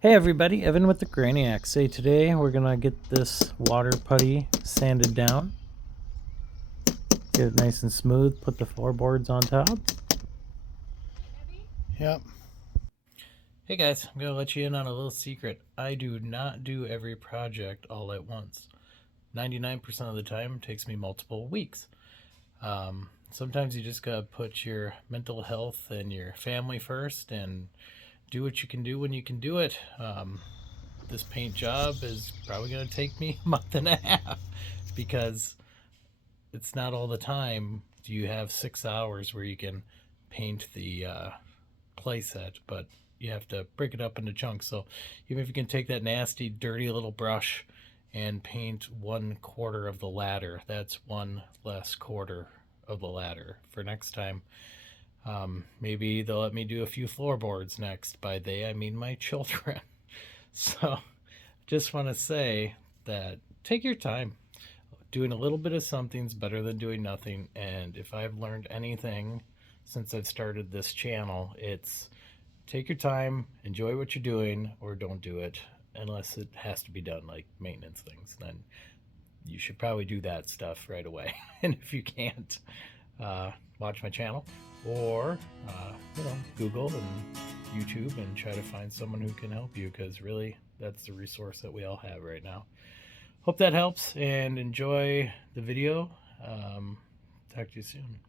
Hey everybody, Evan with the Graniac. Say today we're gonna get this water putty sanded down, get it nice and smooth, put the floorboards on top. Yep. Hey guys, I'm gonna let you in on a little secret. I do not do every project all at once. 99% of the time it takes me multiple weeks. Sometimes you just gotta put your mental health and your family first and do what you can do when you can do it. This paint job is probably gonna take me a month and a half because it's not all the time do you have 6 hours where you can paint the play set, but you have to break it up into chunks. So even if you can take that nasty, dirty little brush and paint 1/4 of the ladder, that's one less quarter of the ladder for next time. Maybe they'll let me do a few floorboards next. By they, I mean my children. So just want to say that take your time. Doing a little bit of something's better than doing nothing. And if I've learned anything since I've started this channel, it's take your time, enjoy what you're doing, or don't do it unless it has to be done, like maintenance things. Then you should probably do that stuff right away. And if you can't, watch my channel or Google and YouTube and try to find someone who can help you, because really that's the resource that we all have right now. Hope that helps and enjoy the video. Talk to you soon.